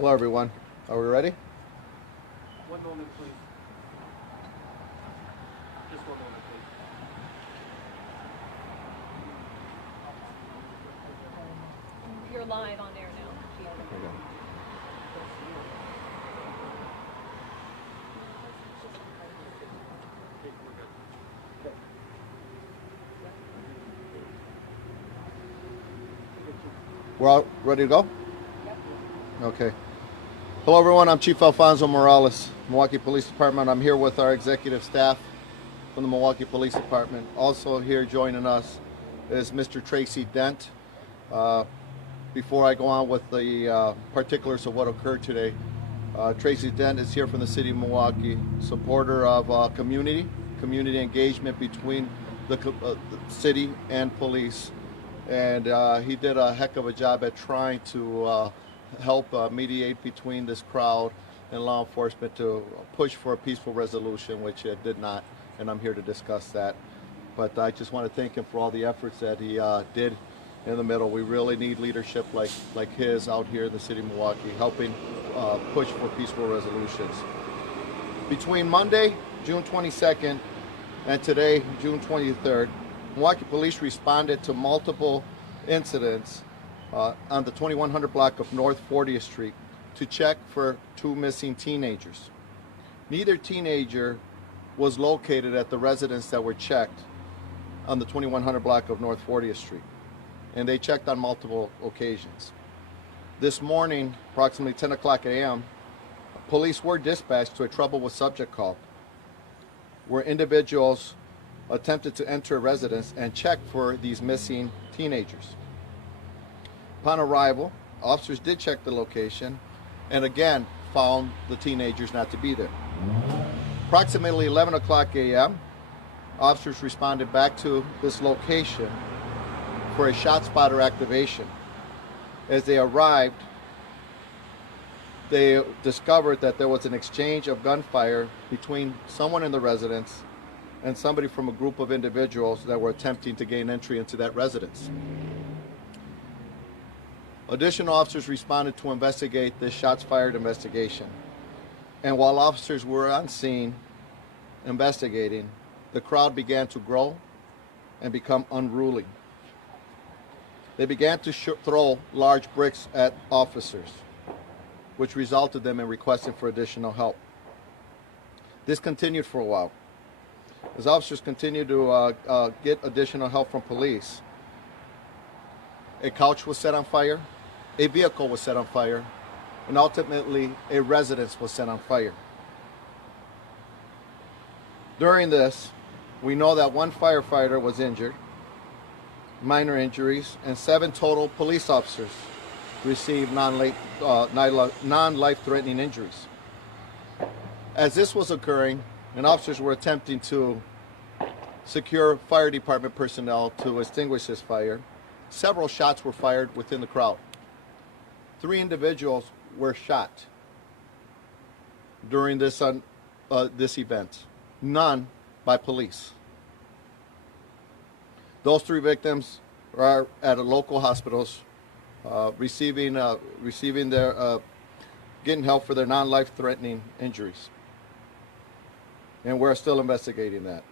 Hello, everyone. Are we ready? One moment, please. Just one moment, please. You're live on air now. Okay. We're all ready to go? Okay. Hello, everyone. I'm Chief Alfonso Morales, Milwaukee Police Department. I'm here with our executive staff from the Milwaukee Police Department. Also here joining us is Mr. Tracy Dent. Before I go on with the particulars of what occurred today, Tracy Dent is here from the city of Milwaukee, supporter of community engagement between the city and police. And he did a heck of a job at trying to help mediate between this crowd and law enforcement to push for a peaceful resolution, which it did not, and I'm here to discuss that. But I just want to thank him for all the efforts that he did in the middle. We really need leadership like his out here in the city of Milwaukee, helping push for peaceful resolutions. Between Monday, June 22nd, and today, June 23rd, Milwaukee Police responded to multiple incidents on the 2100 block of North 40th Street to check for two missing teenagers. Neither teenager was located at the residence that were checked on the 2100 block of North 40th Street, and they checked on multiple occasions. This morning, approximately 10 o'clock a.m., police were dispatched to a trouble with subject call, where individuals attempted to enter a residence and check for these missing teenagers. Upon arrival, officers did check the location and again found the teenagers not to be there. Approximately 11 o'clock a.m., officers responded back to this location for a shot spotter activation. As they arrived, they discovered that there was an exchange of gunfire between someone in the residence and somebody from a group of individuals that were attempting to gain entry into that residence. Additional officers responded to investigate this shots fired investigation. And while officers were on scene investigating, the crowd began to grow and become unruly. They began to throw large bricks at officers, which resulted them in requesting for additional help. This continued for a while. As officers continued to get additional help from police, a couch was set on fire, a vehicle was set on fire, and ultimately a residence was set on fire. During this, we know that one firefighter was injured, minor injuries, and 7 total police officers received non-life-threatening injuries. As this was occurring, and officers were attempting to secure fire department personnel to extinguish this fire, several shots were fired within the crowd. 3 individuals were shot during this event, none by police. Those 3 victims are at a local hospitals, getting help for their non-life-threatening injuries. And we're still investigating that.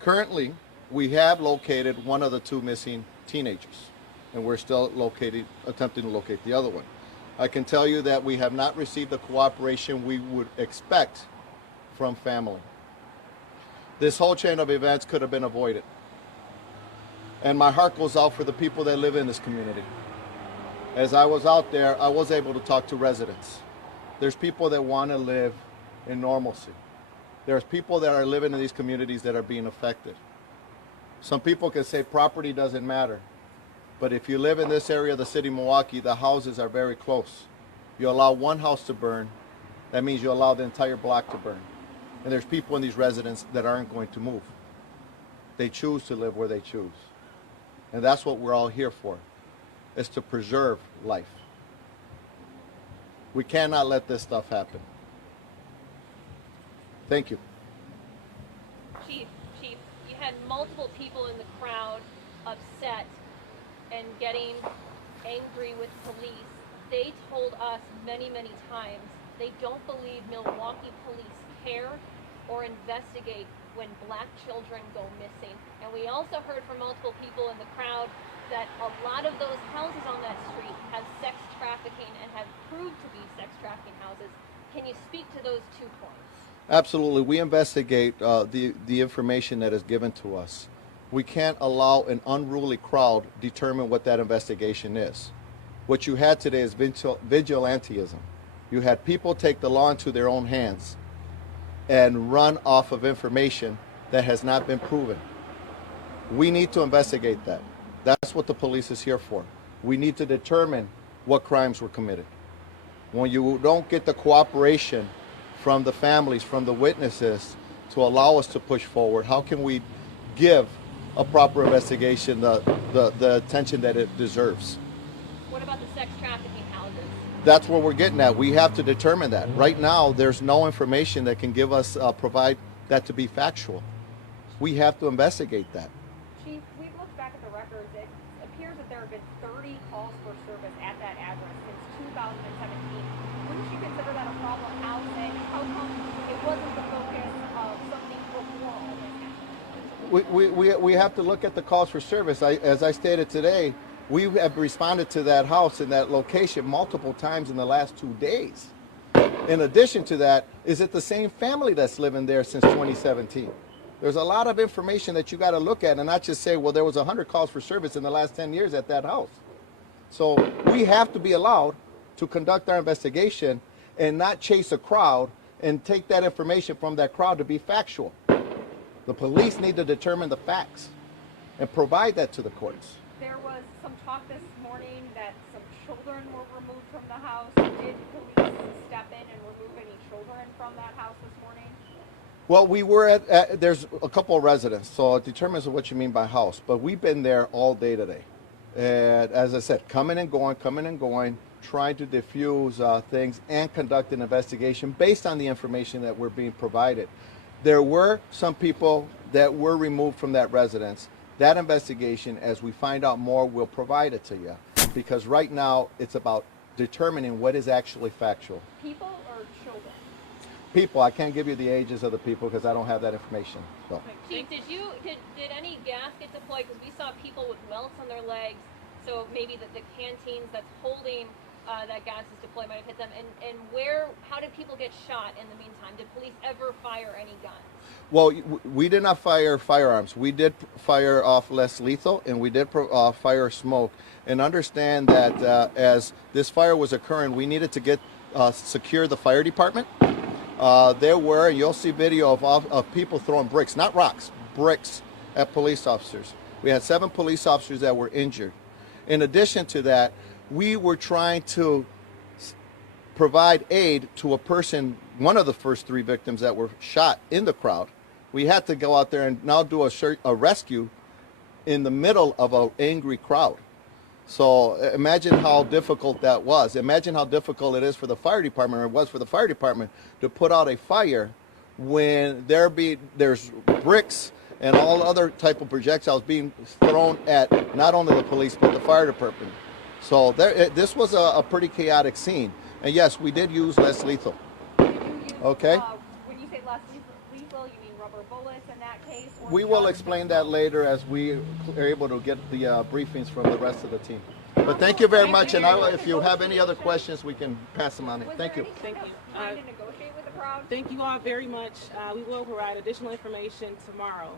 Currently, we have located one of the 2 missing teenagers, and we're still attempting to locate the other one. I can tell you that we have not received the cooperation we would expect from family. This whole chain of events could have been avoided. And my heart goes out for the people that live in this community. As I was out there, I was able to talk to residents. There's people that want to live in normalcy. There's people that are living in these communities that are being affected. Some people can say property doesn't matter. But if you live in this area of the city of Milwaukee, the houses are very close. You allow one house to burn, that means you allow the entire block to burn. And there's people in these residences that aren't going to move. They choose to live where they choose. And that's what we're all here for, is to preserve life. We cannot let this stuff happen. Thank you. Chief, you had multiple people in the crowd upset and getting angry with police. they told us many, many times they don't believe Milwaukee police care or investigate when black children go missing. And we also heard from multiple people in the crowd that a lot of those houses on that street have sex trafficking and have proved to be sex trafficking houses. Can you speak to those 2 points? Absolutely. We investigate the information that is given to us. We can't allow an unruly crowd determine what that investigation is. What you had today is vigilantism. You had people take the law into their own hands and run off of information that has not been proven. We need to investigate that. That's what the police is here for. We need to determine what crimes were committed. When you don't get the cooperation from the families, from the witnesses, to allow us to push forward, how can we give a proper investigation the attention that it deserves? What about the sex trafficking houses? That's where we're getting at. We have to determine that. Right now, there's no information that can give us, provide that to be factual. We have to investigate that. Chief, we've looked back at the records. It appears that there have been 30 calls for service at that address since 2017. Wouldn't you consider that a problem now? And how come it wasn't the focus of something before all this happened? We have to look at the calls for service. As I stated today, we have responded to that house in that location multiple times in the last 2 days. In addition to that, is it the same family that's living there since 2017? There's a lot of information that you got to look at and not just say, well, there was 100 calls for service in the last 10 years at that house. So we have to be allowed to conduct our investigation and not chase a crowd and take that information from that crowd to be factual. The police need to determine the facts and provide that to the courts. There was some talk this morning that some children were removed from the house. Did police step in and remove any children from that house this morning? Well, we were at there's a couple of residents, so it determines what you mean by house. But we've been there all day today. And as I said, coming and going, trying to diffuse things and conduct an investigation based on the information that we're being provided. There were some people that were removed from that residence. That investigation, as we find out more, we'll provide it to you. Because right now, it's about determining what is actually factual. People or children? People. I can't give you the ages of the people because I don't have that information. So. Chief, did any gas get deployed? Because we saw people with welts on their legs. So maybe the canteens that's holding that gas is deployed might have hit them. And how did people get shot in the meantime? Did police ever fire any guns? Well, we did not fire firearms. We did fire off less lethal, and we did fire smoke. And understand that as this fire was occurring, we needed to secure the fire department. There were, and you'll see video of people throwing bricks, not rocks, bricks at police officers. We had 7 police officers that were injured. In addition to that, we were trying to provide aid to a person, one of the first 3 victims that were shot in the crowd. We had to go out there and now do a rescue in the middle of an angry crowd. So imagine how difficult that was. Imagine how difficult it is for the fire department, or it was for the fire department, to put out a fire when there's bricks and all other type of projectiles being thrown at not only the police but the fire department. So this was a pretty chaotic scene. And yes, we did use less lethal. Okay? When you say less lethal, you mean rubber bullets in that case? Or We will explain that later as we are able to get the briefings from the rest of the team. But thank you very much, and if you have any other questions, we can pass them on. Thank you. Thank you. Trying to negotiate with the crowd? Thank you all very much. We will provide additional information tomorrow.